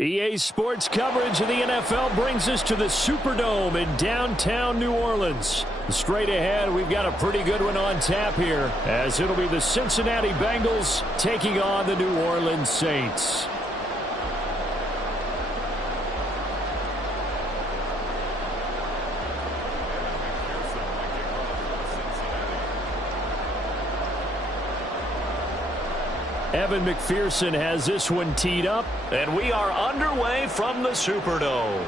EA Sports coverage of the NFL brings us to the Superdome in downtown New Orleans. Straight ahead, we've got a pretty good one on tap here, as it'll be the Cincinnati Bengals taking on the New Orleans Saints. Evan McPherson has this one teed up, and we are underway from the Superdome.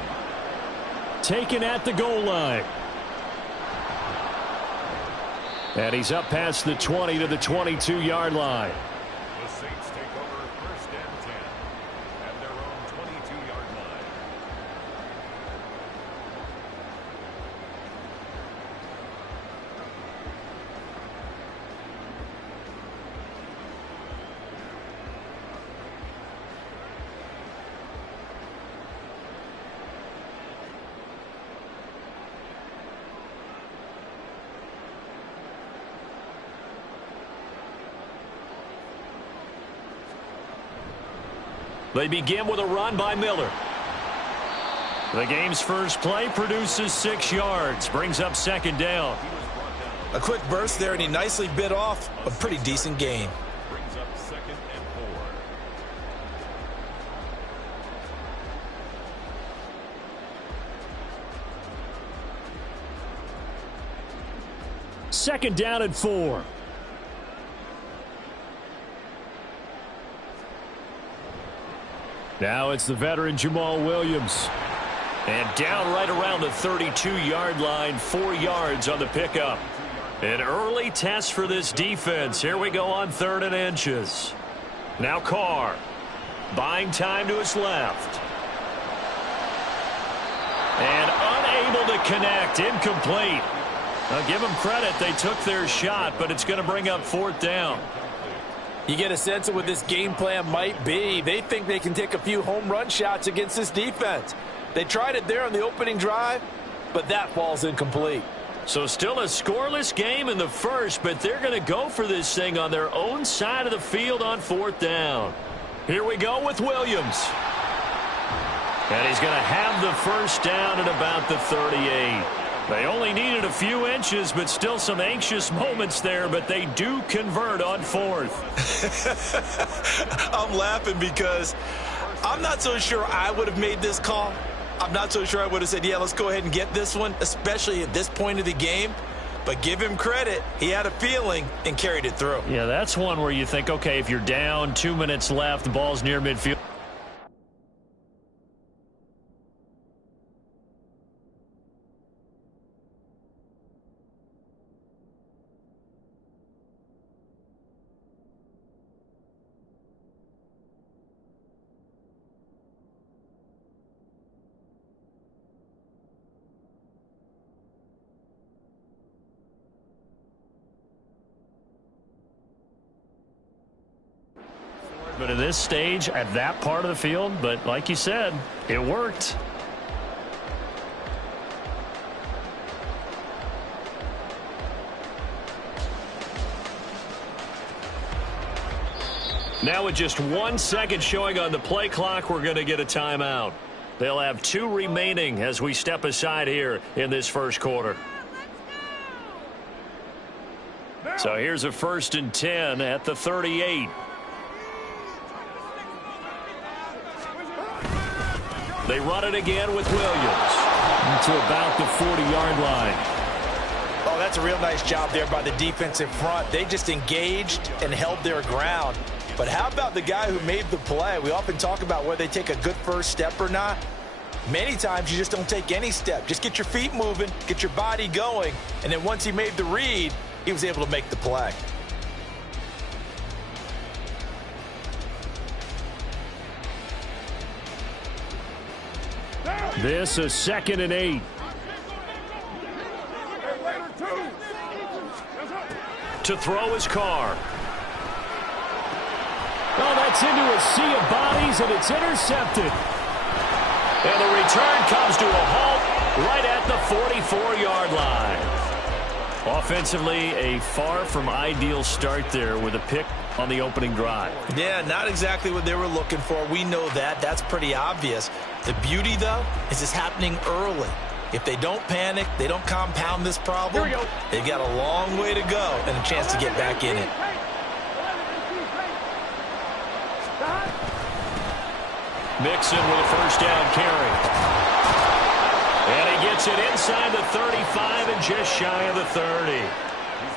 Taken at the goal line. And he's up past the 20 to the 22-yard line. The Saints take over first and 10 at their own 22-yard line. They begin with a run by Miller. The game's first play produces 6 yards, brings up second down. A quick burst there, and he nicely bit off a pretty decent gain. Brings up second and 4. Second down and 4. Now it's the veteran Jamal Williams. And down right around the 32-yard line, 4 yards on the pickup. An early test for this defense. Here we go on 3rd and inches. Now Carr. Buying time to his left. And unable to connect. Incomplete. I'll give them credit. They took their shot, but it's going to bring up 4th down. You get a sense of what this game plan might be. They think they can take a few home run shots against this defense. They tried it there on the opening drive, but that falls incomplete. So still a scoreless game in the first, but they're going to go for this thing on their own side of the field on 4th down. Here we go with Williams. And he's going to have the first down at about the 38. They only needed a few inches, but still some anxious moments there, but they do convert on 4th. I'm laughing because I'm not so sure I would have made this call. I'm not so sure I would have said, yeah, let's go ahead and get this one, especially at this point of the game. But give him credit. He had a feeling and carried it through. Yeah, that's one where you think, okay, if you're down, 2 minutes left, the ball's near midfield. But at this stage, at that part of the field, but like you said, it worked. Now with just 1 second showing on the play clock, we're going to get a timeout. They'll have 2 remaining as we step aside here in this first quarter. So here's a 1st and 10 at the 38. They run it again with Williams to about the 40-yard line. Oh, that's a real nice job there by the defensive front. They just engaged and held their ground. But how about the guy who made the play? We often talk about whether they take a good first step or not. Many times you just don't take any step. Just get your feet moving, get your body going, and then once he made the read, he was able to make the play. This is 2nd and 8. To throw his Carr. Oh, that's into a sea of bodies, and it's intercepted. And the return comes to a halt right at the 44-yard line. Offensively, a far from ideal start there with a pick on the opening drive. Yeah, not exactly what they were looking for. We know that. That's pretty obvious. The beauty, though, is it's happening early. If they don't panic, they don't compound this problem, they've got a long way to go and a chance to get back in it. Mixon with a first down carry. And he gets it inside the 35 and just shy of the 30.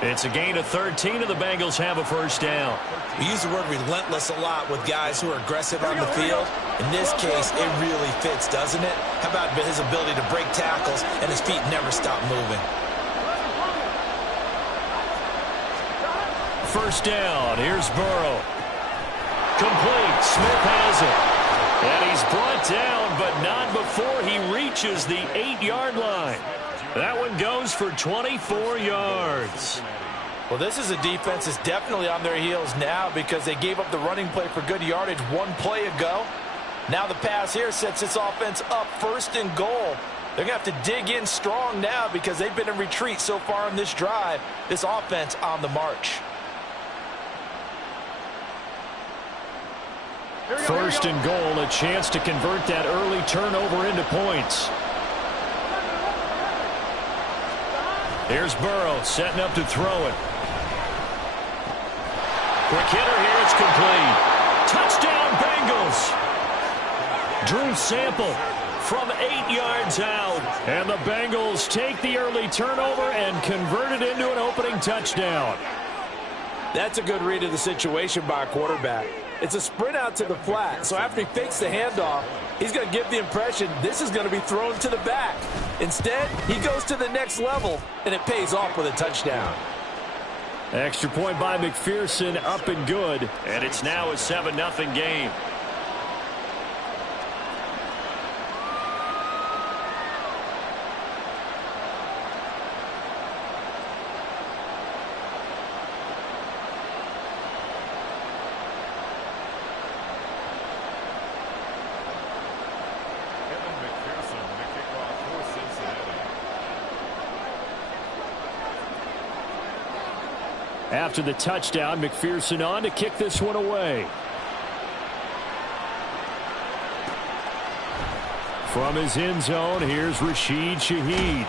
It's a gain of 13, and the Bengals have a first down. We use the word relentless a lot with guys who are aggressive on the field. In this case, it really fits, doesn't it? How about his ability to break tackles and his feet never stop moving? First down. Here's Burrow. Complete. Smith has it. And he's brought down, but not before he reaches the 8-yard line. That one goes for 24 yards. Well, this is a defense that's definitely on their heels now because they gave up the running play for good yardage one play ago. Now the pass here sets this offense up first and goal. They're going to have to dig in strong now because they've been in retreat so far in this drive. This offense on the march. First and goal, a chance to convert that early turnover into points. Here's Burrow setting up to throw it. Quick hitter here, it's complete. Touchdown Bengals. Drew Sample from 8 yards out. And the Bengals take the early turnover and convert it into an opening touchdown. That's a good read of the situation by a quarterback. It's a sprint out to the flat, so after he fakes the handoff, he's going to give the impression this is going to be thrown to the back. Instead, he goes to the next level, and it pays off with a touchdown. Extra point by McPherson, up and good, and it's now a 7-0 game. After the touchdown, McPherson on to kick this one away. From his end zone, here's Rashid Shaheed.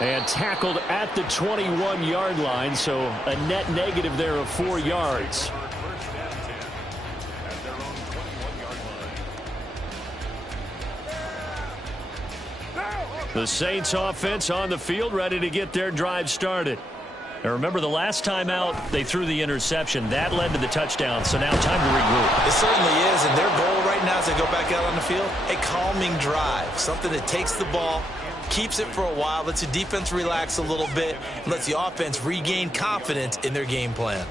And tackled at the 21-yard line, so a net negative there of 4 yards. The Saints offense on the field, ready to get their drive started. Now remember, the last time out, they threw the interception. That led to the touchdown, so now time to regroup. It certainly is, and their goal right now as they go back out on the field, a calming drive, something that takes the ball, keeps it for a while, lets the defense relax a little bit, and lets the offense regain confidence in their game plan.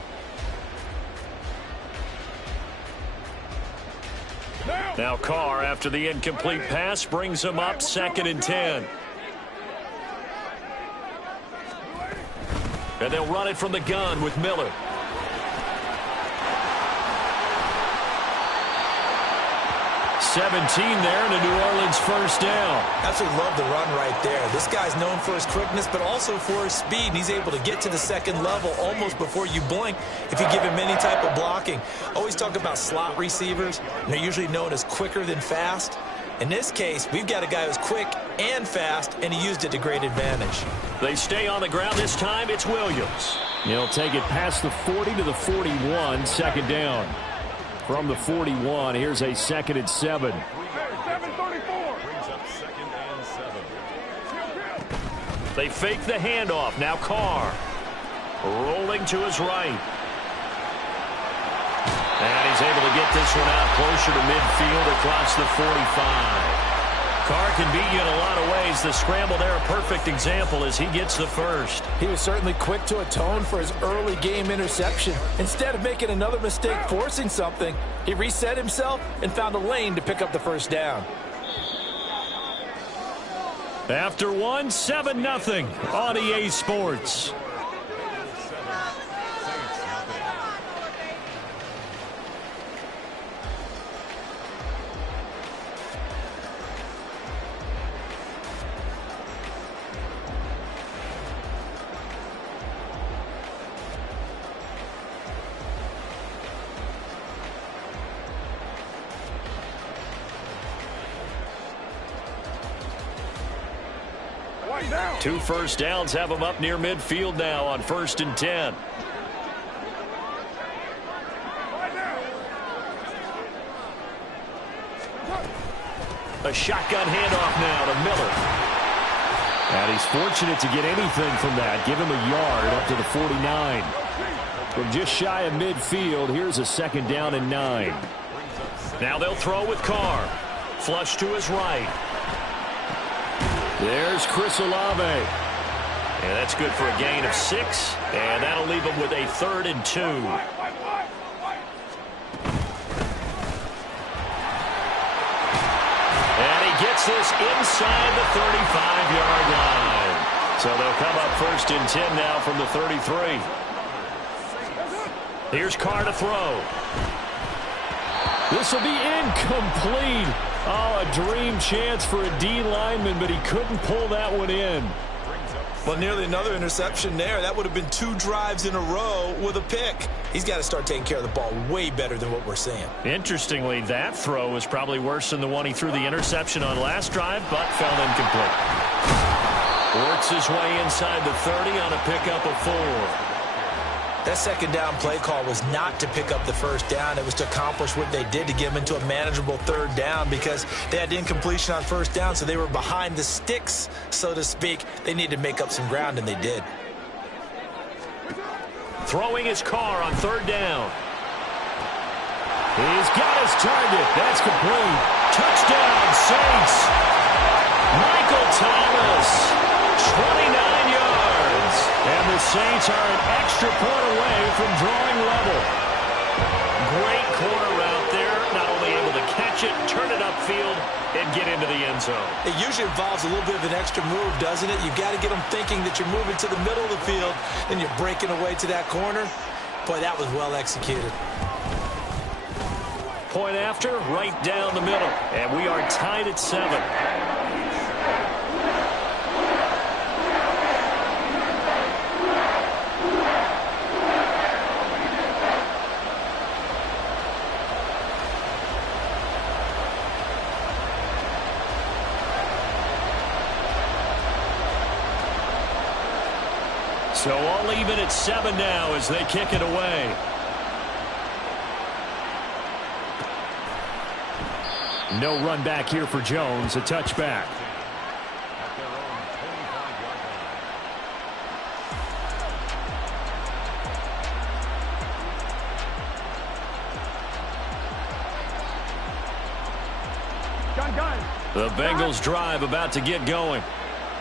Now Carr, after the incomplete pass, brings him up 2nd and 10. And they'll run it from the gun with Miller. (17) there, and a New Orleans first down. Absolutely love the run right there. This guy's known for his quickness, but also for his speed. And he's able to get to the second level almost before you blink if you give him any type of blocking. Always talk about slot receivers, and they're usually known as quicker than fast. In this case, we've got a guy who's quick and fast, and he used it to great advantage. They stay on the ground this time. It's Williams. He'll take it past the 40 to the 41, 2nd down. From the 41, here's a 2nd and 7. They fake the handoff. Now Carr rolling to his right. And he's able to get this one out closer to midfield across the 45. Carr can beat you in a lot of ways. The scramble there, a perfect example as he gets the first. He was certainly quick to atone for his early game interception. Instead of making another mistake forcing something, he reset himself and found a lane to pick up the first down. After one, 7-0 on EA Sports. 2 first downs have them up near midfield now on 1st and 10. A shotgun handoff now to Miller. And he's fortunate to get anything from that. Give him a yard up to the 49. From just shy of midfield, here's a 2nd down and 9. Now they'll throw with Carr. Flush to his right. There's Chris Olave. And that's good for a gain of 6. And that'll leave him with a 3rd and 2. And he gets this inside the 35-yard line. So they'll come up 1st and 10 now from the 33. Here's Carr to throw. This will be incomplete. Oh, a dream chance for a D lineman, but he couldn't pull that one in. Well, nearly another interception there. That would have been 2 drives in a row with a pick. He's got to start taking care of the ball way better than what we're seeing. Interestingly, that throw was probably worse than the one he threw the interception on last drive, but fell incomplete. Works his way inside the 30 on a pickup of 4. That 2nd down play call was not to pick up the 1st down. It was to accomplish what they did, to get them into a manageable 3rd down, because they had incompletion on 1st down, so they were behind the sticks, so to speak. They needed to make up some ground, and they did. Throwing his Carr on 3rd down. He's got his target. That's complete. Touchdown, Saints. Michael Thomas, 29 yards. And the Saints are an extra point away from drawing level. Great corner route there. Not only able to catch it, turn it upfield, and get into the end zone. It usually involves a little bit of an extra move, doesn't it? You've got to get them thinking that you're moving to the middle of the field, and you're breaking away to that corner. Boy, that was well executed. Point after, right down the middle. And we are tied at 7. So all even at 7 now as they kick it away. No run back here for Jones. A touchback. The Bengals drive about to get going.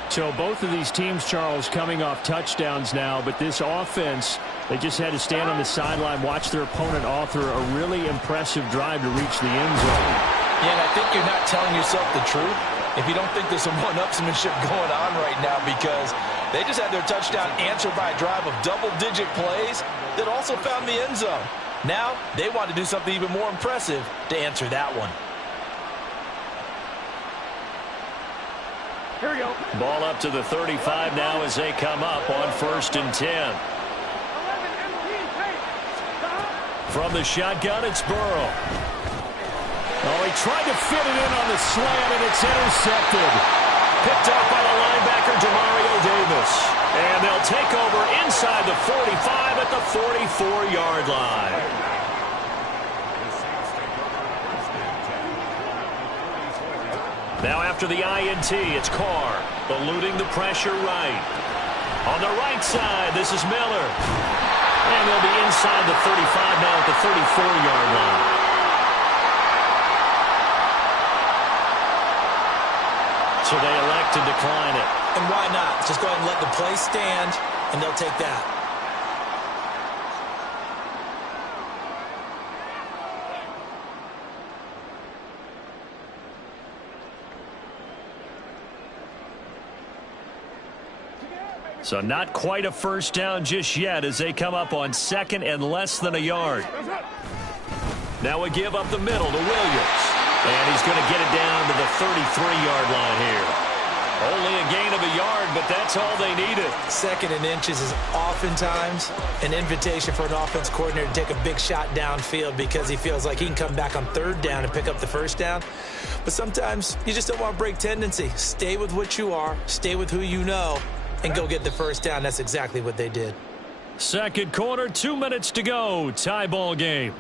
So both of these teams, Charles, coming off touchdowns now, but this offense, they just had to stand on the sideline, watch their opponent author a really impressive drive to reach the end zone. Yeah, and I think you're not telling yourself the truth if you don't think there's some one-upsmanship going on right now, because they just had their touchdown answered by a drive of double-digit plays that also found the end zone. Now they want to do something even more impressive to answer that one. Here we go. Ball up to the 35 now as they come up on 1st and 10. From the shotgun, it's Burrow. Oh, he tried to fit it in on the slant, and it's intercepted. Picked off by the linebacker, Demario Davis. And they'll take over inside the 45 at the 44-yard line. Now after the INT, it's Carr, eluding the pressure right. On the right side, this is Miller. And they'll be inside the 35 now at the 34-yard line. So they elect to decline it. And why not? Just go ahead and let the play stand, and they'll take that. So not quite a first down just yet as they come up on 2nd and less than a yard. Now we give up the middle to Williams. And he's going to get it down to the 33-yard line here. Only a gain of a yard, but that's all they needed. 2nd and inches is oftentimes an invitation for an offense coordinator to take a big shot downfield because he feels like he can come back on 3rd down and pick up the 1st down. But sometimes you just don't want to break tendency. Stay with what you are, stay with who you know, and go get the 1st down. That's exactly what they did. 2nd quarter, 2 minutes to go. Tie ball game.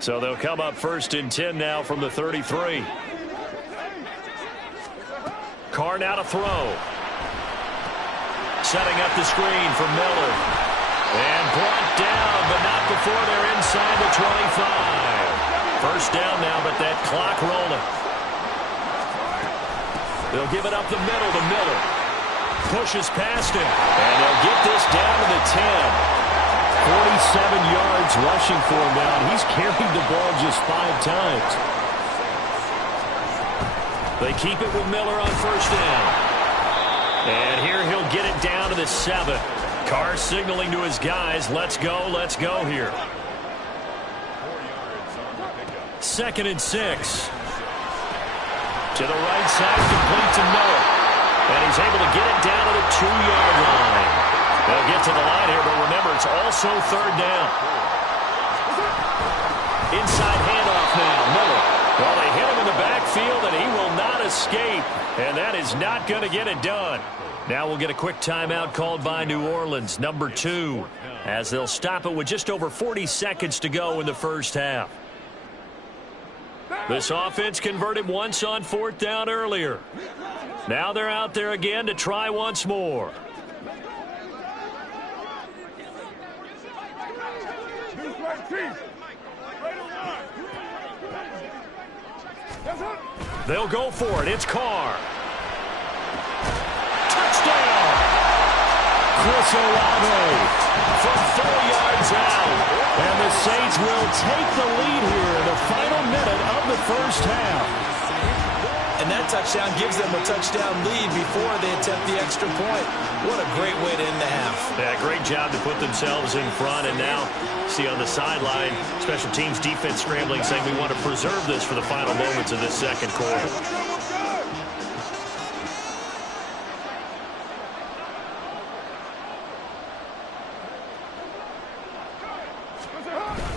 So they'll come up 1st and 10 now from the 33. Carr now to throw. Setting up the screen for Miller. And brought down, but not before they're inside the 25. 1st down now, but that clock rolling. They'll give it up the middle to Miller. Pushes past him. And they'll get this down to the 10. 47 yards rushing for him now. He's carried the ball just 5 times. They keep it with Miller on 1st down. And here he'll get it down to the 7. Carr signaling to his guys, let's go here. 2nd and 6. To the right side, complete to Miller. And he's able to get it down to the 2-yard line. They'll get to the line here, but remember, it's also 3rd down. Inside handoff now, Miller. Well, they hit him in the backfield, and he will not escape. And that is not going to get it done. Now we'll get a quick timeout called by New Orleans, number 2, as they'll stop it with just over 40 seconds to go in the 1st half. This offense converted once on 4th down earlier. Now they're out there again to try once more. They'll go for it. It's Carr. Touchdown! Chris Olave from 4 yards out. And the Saints will take the lead here in the final minute of the 1st half. And that touchdown gives them a touchdown lead before they attempt the extra point. What a great way to end the half. Yeah, great job to put themselves in front. And now, see on the sideline, special teams defense scrambling, saying we want to preserve this for the final moments of this 2nd quarter.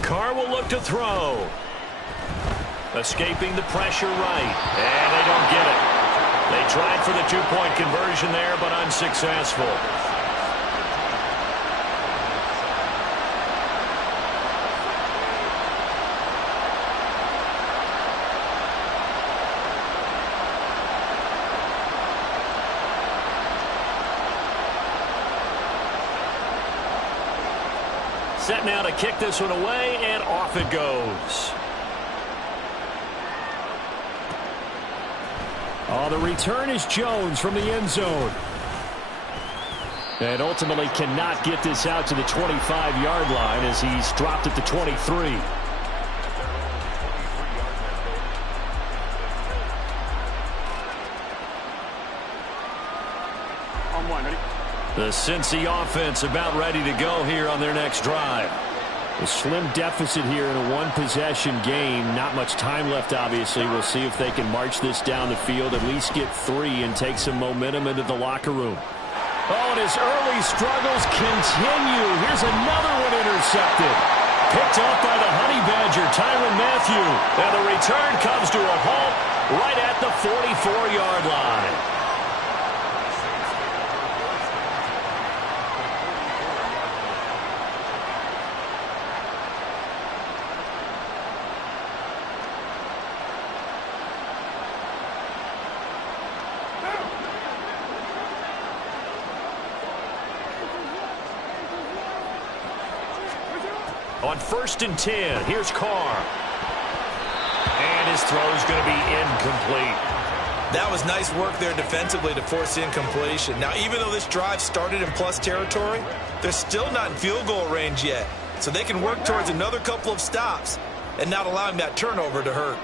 Carr will look to throw. Escaping the pressure right. And they don't get it. They tried for the 2-point conversion there, but unsuccessful. Set now to kick this one away, and off it goes. Oh, the return is Jones from the end zone. And ultimately cannot get this out to the 25-yard line as he's dropped at the 23. The Cincy offense about ready to go here on their next drive. A slim deficit here in a one-possession game. Not much time left, obviously. We'll see if they can march this down the field, at least get 3, and take some momentum into the locker room. Oh, and his early struggles continue. Here's another one intercepted. Picked off by the Honey Badger, Tyrann Mathieu. And the return comes to a halt right at the 44-yard line. On 1st and 10, here's Carr. And his throw is going to be incomplete. That was nice work there defensively to force incompletion. Now, even though this drive started in plus territory, they're still not in field goal range yet. So they can work towards another couple of stops and not allowing that turnover to hurt.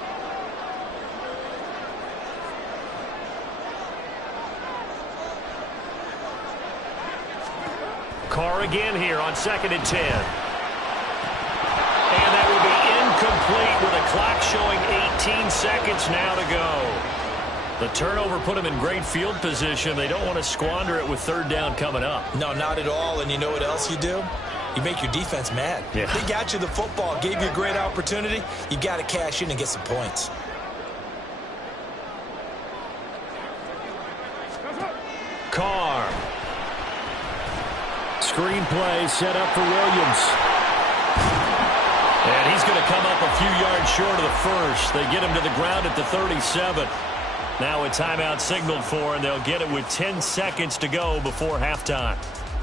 Carr again here on 2nd and 10. And that will be incomplete with a clock showing 18 seconds now to go. The turnover put them in great field position. They don't want to squander it with 3rd down coming up. No, not at all. And you know what else you do? You make your defense mad. Yeah. They got you the football, gave you a great opportunity. You got to cash in and get some points. Carr. Screen play set up for Williams. And he's going to come up a few yards short of the first. They get him to the ground at the 37. Now a timeout signaled for, and they'll get it with 10 seconds to go before halftime.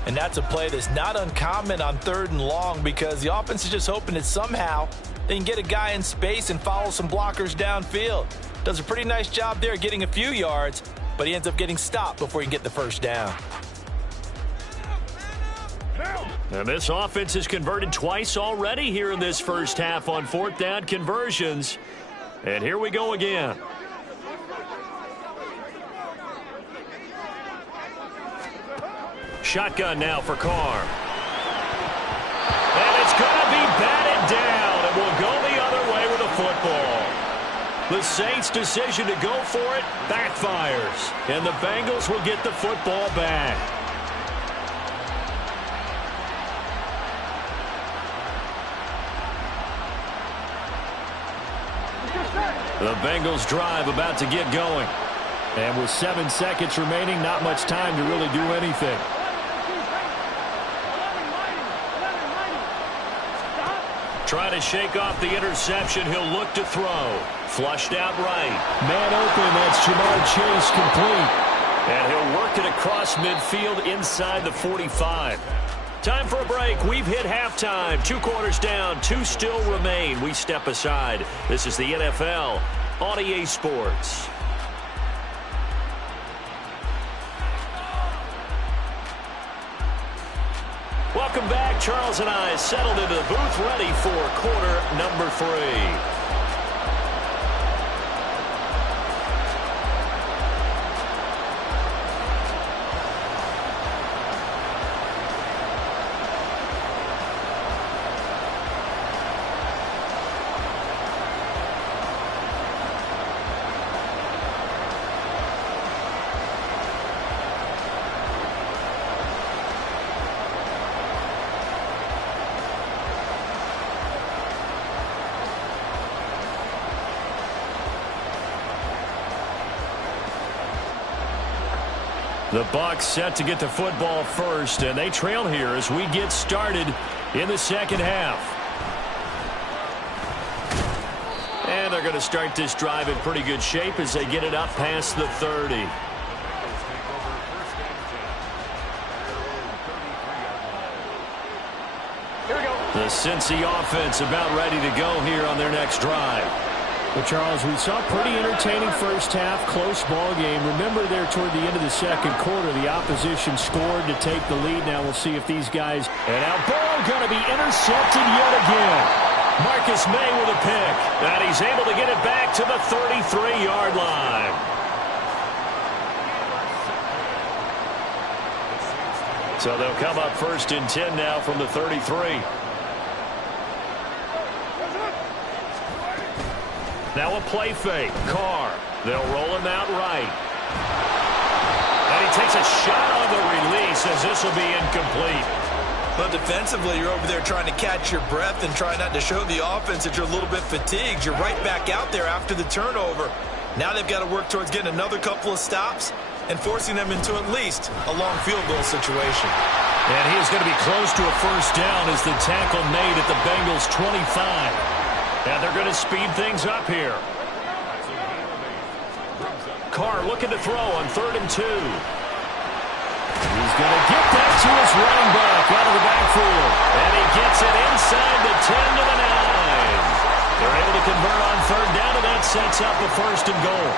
And that's a play that's not uncommon on 3rd and long because the offense is just hoping that somehow they can get a guy in space and follow some blockers downfield. Does a pretty nice job there getting a few yards, but he ends up getting stopped before he can get the first down. And this offense has converted twice already here in this first half on 4th down conversions. And here we go again. Shotgun now for Carr. And it's going to be batted down. It will go the other way with the football. The Saints' decision to go for it backfires. And the Bengals will get the football back. The Bengals drive about to get going. And with 7 seconds remaining, not much time to really do anything. Trying to shake off the interception. He'll look to throw. Flushed out right. Man open. That's Jamar Chase complete. And he'll work it across midfield inside the 45. Time for a break. We've hit halftime. 2 quarters down. 2 still remain. We step aside. This is the NFL on EA Sports. Welcome back. Charles and I settled into the booth ready for quarter number 3. The Bucs set to get the football first, and they trail here as we get started in the second half. And they're going to start this drive in pretty good shape as they get it up past the 30. Here we go. The Cincy offense about ready to go here on their next drive. Well, Charles, we saw a pretty entertaining first half, close ball game. Remember there toward the end of the second quarter, the opposition scored to take the lead. Now we'll see if these guys... And now Burrow going to be intercepted yet again. Marcus May with a pick. And he's able to get it back to the 33-yard line. So they'll come up 1st and 10 now from the 33. Now a play fake. Carr. They'll roll him out right. And he takes a shot on the release as this will be incomplete. But defensively, you're over there trying to catch your breath and try not to show the offense that you're a little bit fatigued. You're right back out there after the turnover. Now they've got to work towards getting another couple of stops and forcing them into at least a long field goal situation. And he is going to be close to a first down as the tackle made at the Bengals' 25. And they're going to speed things up here. Carr looking to throw on 3rd and 2. He's going to get that to his running back out of the backfield. And he gets it inside the 10 to the 9. They're able to convert on 3rd down, and that sets up a 1st and goal.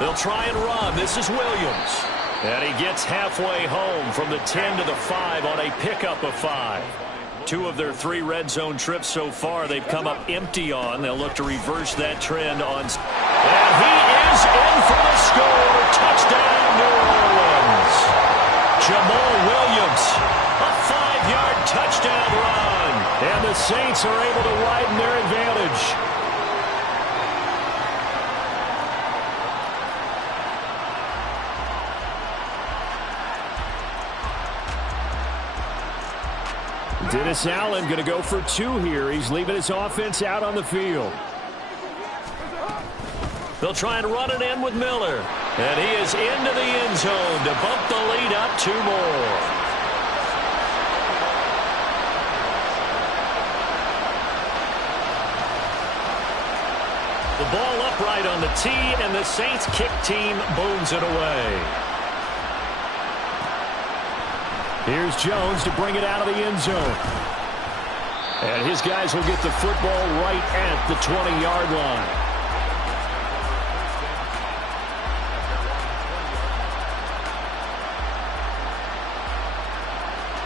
They'll try and run. This is Williams. And he gets halfway home from the 10 to the 5 on a pickup of 5. 2 of their 3 red zone trips so far they've come up empty on. They'll look to reverse that trend on. And he He's in for the score. Touchdown, New Orleans. Jamal Williams, a 5-yard touchdown run. And the Saints are able to widen their advantage. Dennis Allen going to go for 2 here. He's leaving his offense out on the field. They'll try and run it in with Miller. And he is into the end zone to bump the lead up 2 more. The ball upright on the tee, and the Saints kick team booms it away. Here's Jones to bring it out of the end zone. And his guys will get the football right at the 20-yard line.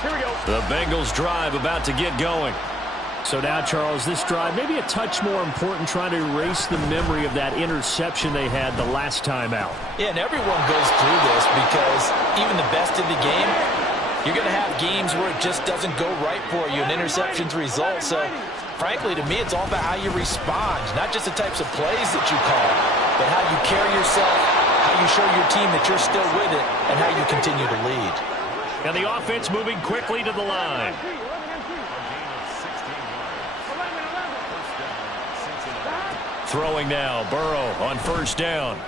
Here we go. The Bengals drive about to get going. So now, Charles, this drive maybe a touch more important, trying to erase the memory of that interception they had the last time out. Yeah, and everyone goes through this because even the best in the game, you're going to have games where it just doesn't go right for you, and interceptions result. So, frankly, to me, it's all about how you respond, not just the types of plays that you call, but how you carry yourself, how you show your team that you're still with it, and how you continue to lead. And the offense moving quickly to the line. Throwing now, Burrow on first down.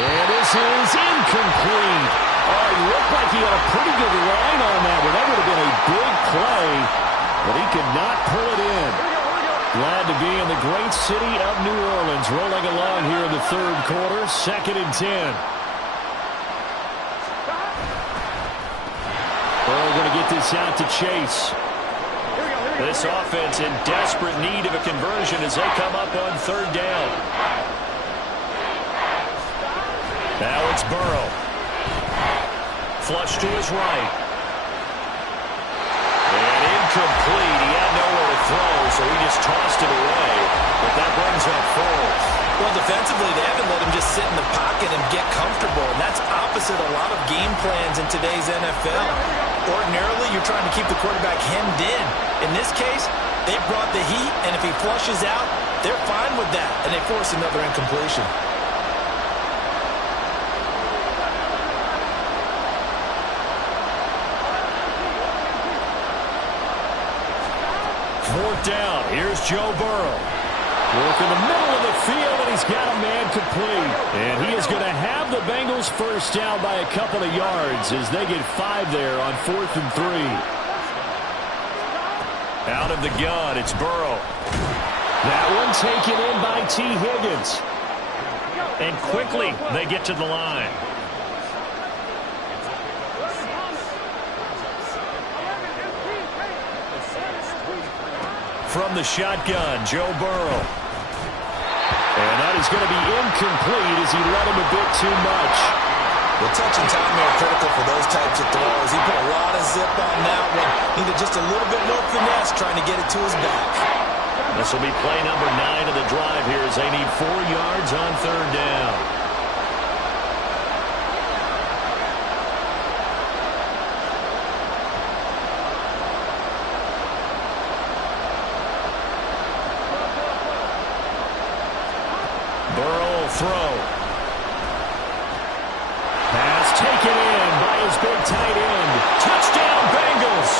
And this is incomplete. Oh, he looked like he had a pretty good line on that one. That would have been a big play, but he could not pull it in. Glad to be in the great city of New Orleans, rolling along here in the 3rd quarter, 2nd and 10. Burrow going to get this out to Chase. This offense in desperate need of a conversion as they come up on 3rd down. Now it's Burrow. Flush to his right. And incomplete. He had nowhere to throw, so he just tossed it away. But that brings up 4th. Well, defensively, they haven't let him just sit in the pocket and get comfortable, and that's opposite a lot of game plans in today's NFL. Ordinarily, you're trying to keep the quarterback hemmed in. In this case, they brought the heat, and if he flushes out, they're fine with that, and they force another incompletion. Fourth down. Here's Joe Burrow. Work in the middle of the field, and he's got a man complete. And he is going to have the Bengals first down by a couple of yards as they get 5 there on 4th and 3. Out of the gun, it's Burrow. That one taken in by T. Higgins. And quickly, they get to the line. From the shotgun, Joe Burrow. And that is going to be incomplete as he let him a bit too much. Well, touch and time are critical for those types of throws. He put a lot of zip on that one. Needed just a little bit more finesse trying to get it to his back. This will be play number 9 of the drive here as they need 4 yards on 3rd down. Burrow will throw. Pass taken in by his big tight end. Touchdown, Bengals.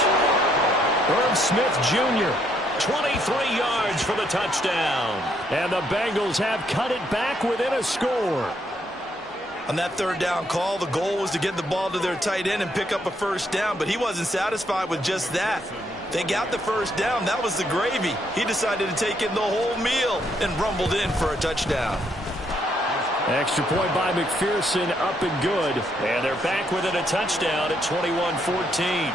Herb Smith Jr., 23 yards for the touchdown. And the Bengals have cut it back within a score. On that 3rd down call, the goal was to get the ball to their tight end and pick up a first down, but he wasn't satisfied with just that. They got the first down. That was the gravy. He decided to take in the whole meal and rumbled in for a touchdown. Extra point by McPherson, up and good. And they're back within a touchdown at 21-14.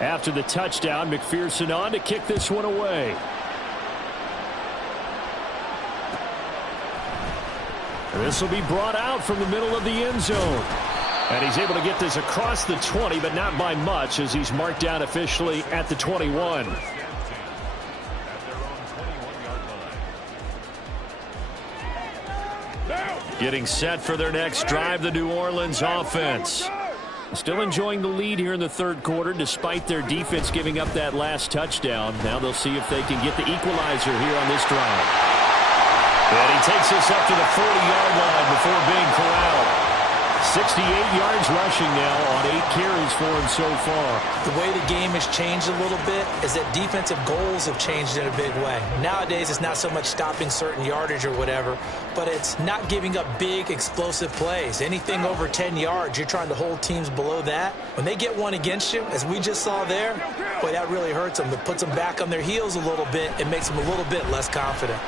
After the touchdown, McPherson on to kick this one away. This will be brought out from the middle of the end zone. And he's able to get this across the 20, but not by much, as he's marked down officially at the 21. Getting set for their next drive, the New Orleans offense. Still enjoying the lead here in the third quarter, despite their defense giving up that last touchdown. Now they'll see if they can get the equalizer here on this drive. And he takes this up to the 40-yard line before being corralled. 68 yards rushing now on 8 carries for him so far. The way the game has changed a little bit is that defensive goals have changed in a big way. Nowadays, it's not so much stopping certain yardage or whatever, but it's not giving up big, explosive plays. Anything over 10 yards, you're trying to hold teams below that. When they get one against you, as we just saw there, boy, that really hurts them. It puts them back on their heels a little bit. It makes them a little bit less confident.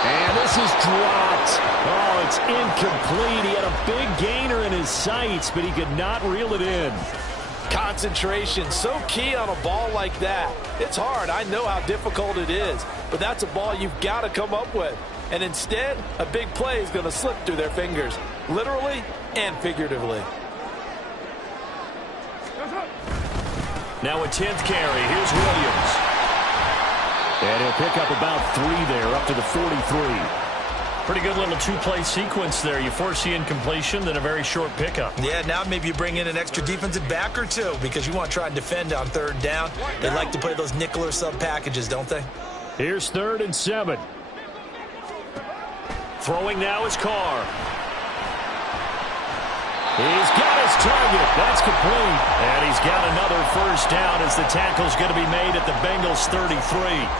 And this is dropped. Oh, it's incomplete. He had a big gainer in his sights, but he could not reel it in. Concentration, so key on a ball like that. It's hard. I know how difficult it is, but that's a ball you've got to come up with. And instead, a big play is going to slip through their fingers, literally and figuratively. Now a 10th carry. Here's Williams. And he'll pick up about 3 there, up to the 43. Pretty good little two-play sequence there. You force the incompletion, then a very short pickup. Yeah, now maybe you bring in an extra defensive back or two because you want to try and defend on third down. They like to play those nickel or sub packages, don't they? Here's 3rd and 7. Throwing now is Carr. He's got his target. That's complete. And he's got another first down as the tackle's going to be made at the Bengals 33.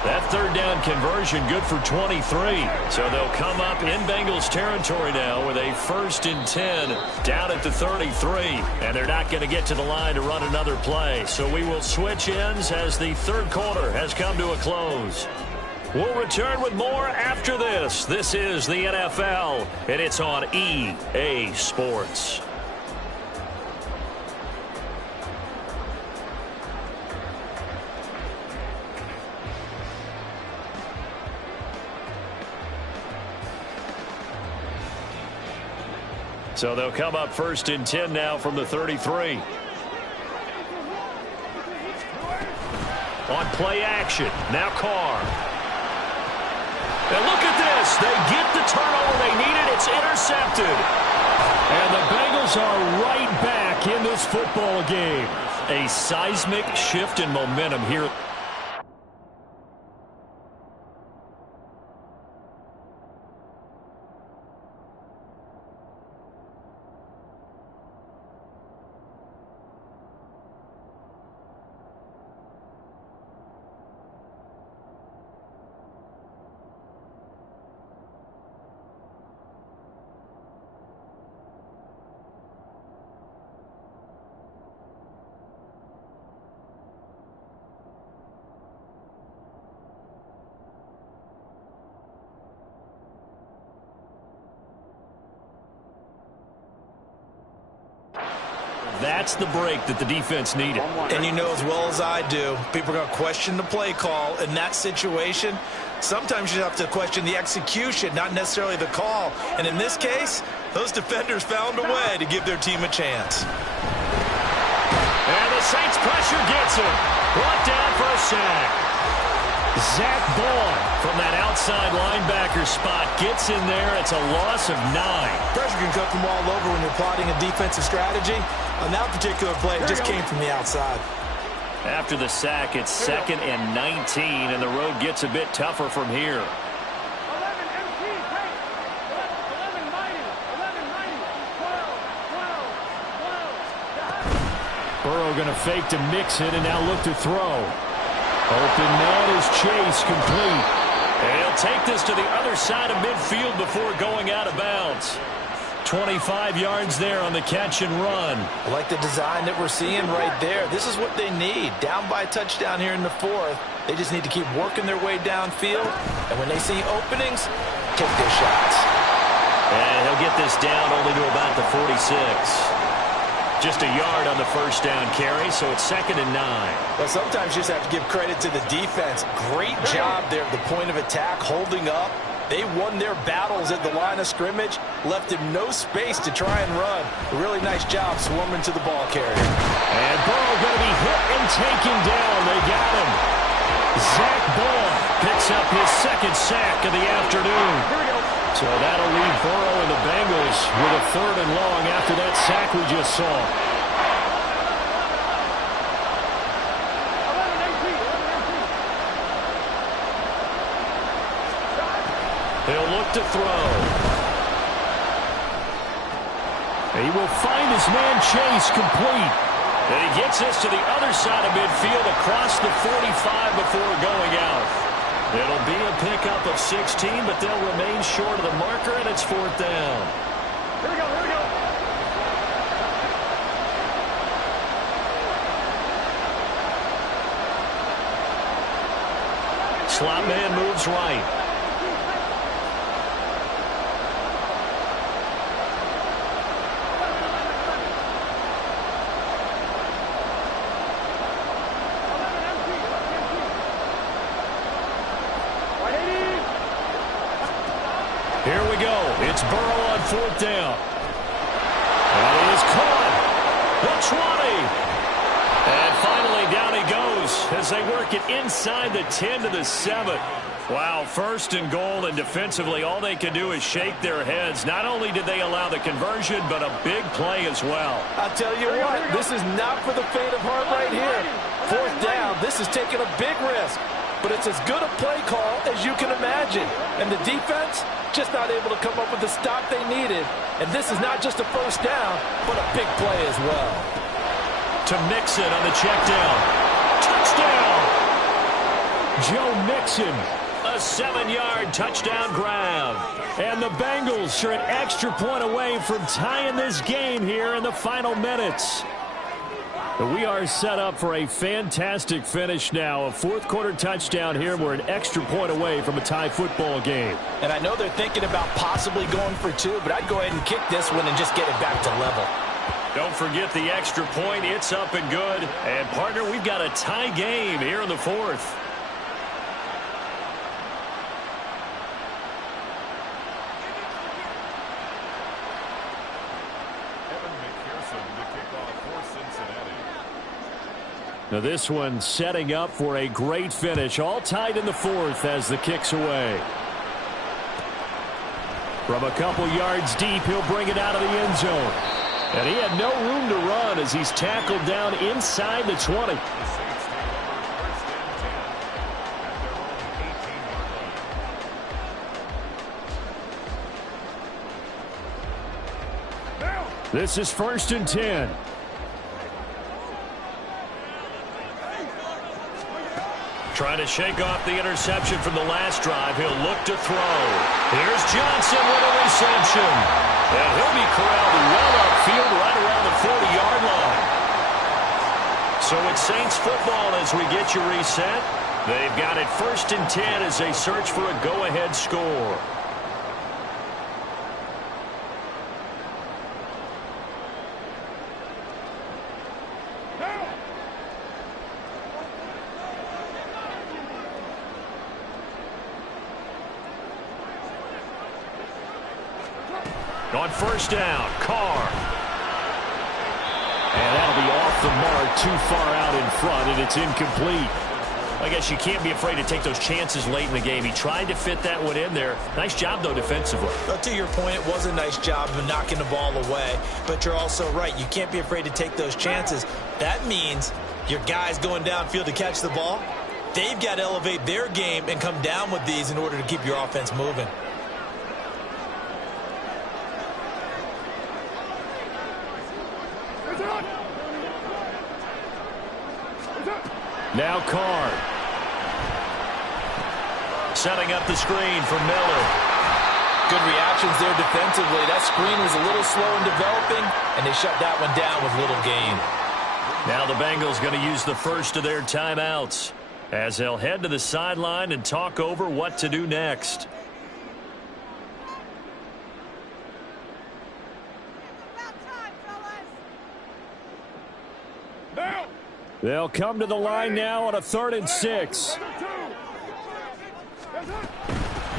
That third down conversion good for 23. So they'll come up in Bengals territory now with a 1st and 10 down at the 33. And they're not going to get to the line to run another play. So we will switch ends as the third quarter has come to a close. We'll return with more after this. This is the NFL, and it's on EA Sports. So they'll come up 1st and 10 now from the 33. On play action, now Carr. And look at this. They get the turnover they needed. It's intercepted. And the Bengals are right back in this football game. A seismic shift in momentum here. That's the break that the defense needed. And you know as well as I do, people are going to question the play call in that situation. Sometimes you have to question the execution, not necessarily the call. And in this case, those defenders found a way to give their team a chance. And the Saints pressure gets him. Brought down for a sack. Zach Bond from that outside linebacker spot gets in there. It's a loss of 9. Pressure can come from all over when you're plotting a defensive strategy. On that particular play, it just came from the outside. After the sack, it's 2nd and 19, and the road gets a bit tougher from here. Burrow going to fake to mix it and now look to throw. Open man is Chase, complete. And he'll take this to the other side of midfield before going out of bounds. 25 yards there on the catch and run. I like the design that we're seeing right there. This is what they need. Down by a touchdown here in the 4th. They just need to keep working their way downfield. And when they see openings, take their shots. And he'll get this down only to about the 46. Just a yard on the first down carry, so it's 2nd and 9. Well, sometimes you just have to give credit to the defense. Great job there at the point of attack, holding up. They won their battles at the line of scrimmage, left him no space to try and run. A really nice job swarming to the ball carrier. And Burrow going to be hit and taken down. They got him. Zach Ball picks up his 2nd sack of the afternoon. So that'll leave Burrow and the Bengals with a 3rd and long after that sack we just saw. He'll look to throw. He will find his man Chase complete. And he gets this to the other side of midfield across the 45 before going out. It'll be a pickup of 16, but they'll remain short of the marker, and it's 4th down. Here we go, here we go. Slot man moves right. Here we go. It's Burrow on 4th down. And he is caught. The 20. And finally down he goes as they work it inside the 10 to the 7. Wow, 1st and goal, and defensively all they can do is shake their heads. Not only did they allow the conversion, but a big play as well. I'll tell you what, this is not for the faint of heart right here. 4th down, this is taking a big risk. But it's as good a play call as you can imagine. And the defense just not able to come up with the stop they needed. And this is not just a 1st down, but a big play as well. To Mixon on the check down. Touchdown! Joe Mixon, a 7-yard touchdown grab. And the Bengals are an extra point away from tying this game here in the final minutes. We are set up for a fantastic finish now. A 4th quarter touchdown here. We're an extra point away from a tie football game. And I know they're thinking about possibly going for 2, but I'd go ahead and kick this one and just get it back to level. Don't forget the extra point. It's up and good. And, partner, we've got a tie game here in the 4th. Now this one setting up for a great finish. All tied in the 4th as the kick's away. From a couple yards deep, he'll bring it out of the end zone. And he had no room to run as he's tackled down inside the 20. This is 1st and 10. Trying to shake off the interception from the last drive. He'll look to throw. Here's Johnson with a reception. And he'll be corralled well upfield right around the 40-yard line. So it's Saints football as we get you reset. They've got it 1st and 10 as they search for a go-ahead score. On 1st down, Carr. And that'll be off the mark, too far out in front, and it's incomplete. I guess you can't be afraid to take those chances late in the game. He tried to fit that one in there. Nice job, though, defensively. Well, to your point, it was a nice job of knocking the ball away. But you're also right. You can't be afraid to take those chances. That means your guys going downfield to catch the ball, they've got to elevate their game and come down with these in order to keep your offense moving. Now Carr. Setting up the screen for Miller. Good reactions there defensively. That screen was a little slow in developing, and they shut that one down with little gain. Now the Bengals going to use the first of their timeouts as they'll head to the sideline and talk over what to do next. They'll come to the line now on a 3rd and 6.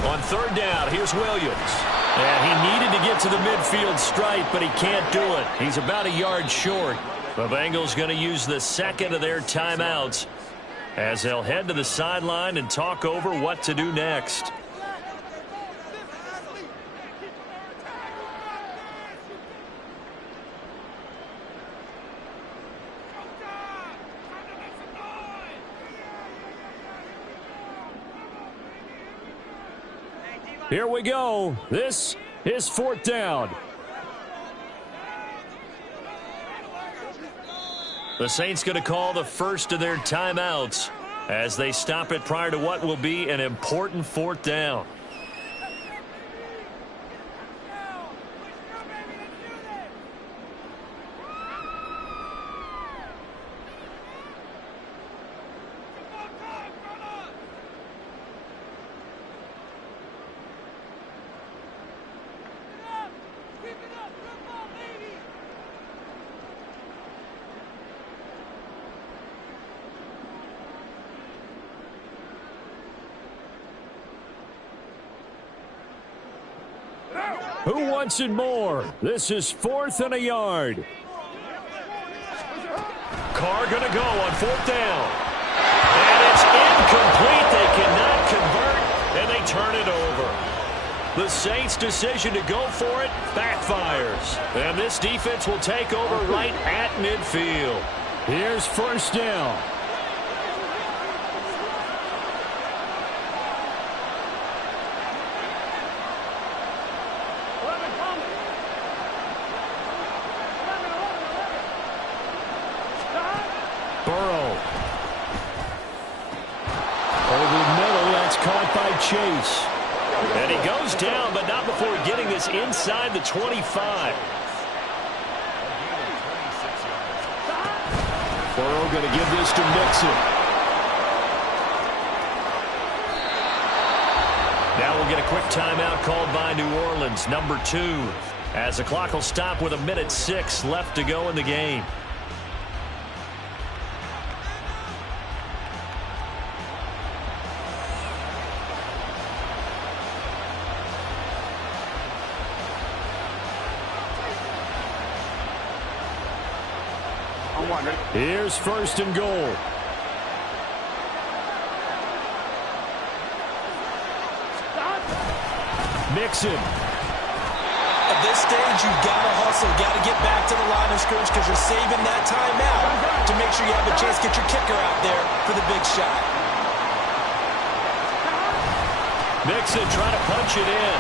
On 3rd down, here's Williams. And he needed to get to the midfield stripe, but he can't do it. He's about a yard short. The Bengals going to use the 2nd of their timeouts as they'll head to the sideline and talk over what to do next. Here we go. This is 4th down. The Saints going to call the first of their timeouts as they stop it prior to what will be an important 4th down. Who wants it more? This is 4th and a yard. Carr going to go on 4th down. And it's incomplete. They cannot convert, and they turn it over. The Saints' decision to go for it backfires. And this defense will take over right at midfield. Here's 1st down. Chase. And he goes down, but not before getting this inside the 25. Burrow going to give this to Mixon. Now we'll get a quick timeout called by New Orleans, number 2, as the clock will stop with 1:06 left to go in the game. Here's 1st and goal. Mixon. At this stage, you've got to hustle, got to get back to the line of scrimmage because you're saving that timeout to make sure you have a chance to get your kicker out there for the big shot. Mixon trying to punch it in.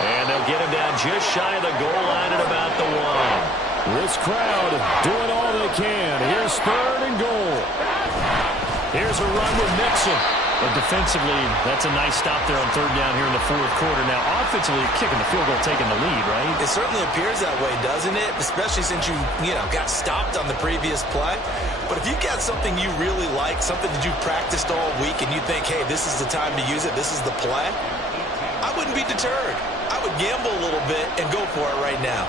And they'll get him down just shy of the goal line at about the 1. This crowd doing all they can. Here's 3rd and goal. Here's a run with Mixon. But defensively, that's a nice stop there on 3rd down here in the 4th quarter. Now, offensively, kicking the field goal, taking the lead, right? It certainly appears that way, doesn't it? Especially since you got stopped on the previous play. But if you've got something you really like, something that you've practiced all week, and you think, hey, this is the time to use it, this is the play, I wouldn't be deterred. I would gamble a little bit and go for it right now.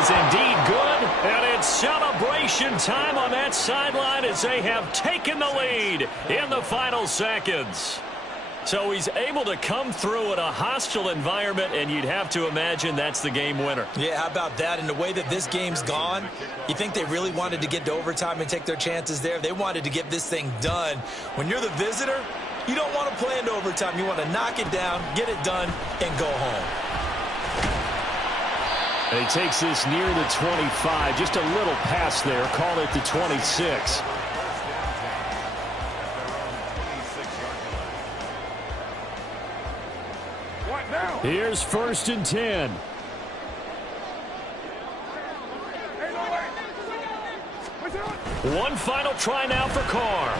Indeed good, and it's celebration time on that sideline as they have taken the lead in the final seconds. So he's able to come through in a hostile environment, and you'd have to imagine that's the game winner. Yeah, how about that? And the way that this game's gone, you think they really wanted to get to overtime and take their chances there? They wanted to get this thing done. When you're the visitor, you don't want to play into overtime. You want to knock it down, get it done, and go home. And he takes this near the 25. Just a little pass there. Call it the 26. Here's 1st and 10. One final try now for Carr.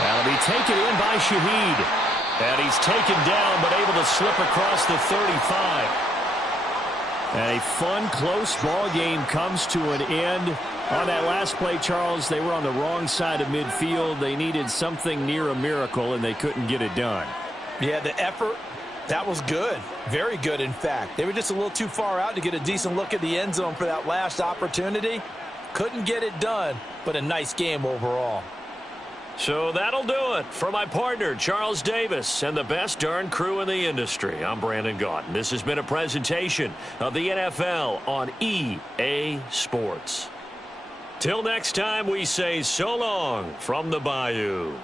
That'll be taken in by Shaheed. And he's taken down, but able to slip across the 35. And a fun, close ball game comes to an end. On that last play, Charles, they were on the wrong side of midfield. They needed something near a miracle, and they couldn't get it done. Yeah, the effort, that was good. Very good, in fact. They were just a little too far out to get a decent look at the end zone for that last opportunity. Couldn't get it done, but a nice game overall. So that'll do it for my partner, Charles Davis, and the best darn crew in the industry. I'm Brandon Gaudin. This has been a presentation of the NFL on EA Sports. Till next time, we say so long from the Bayou.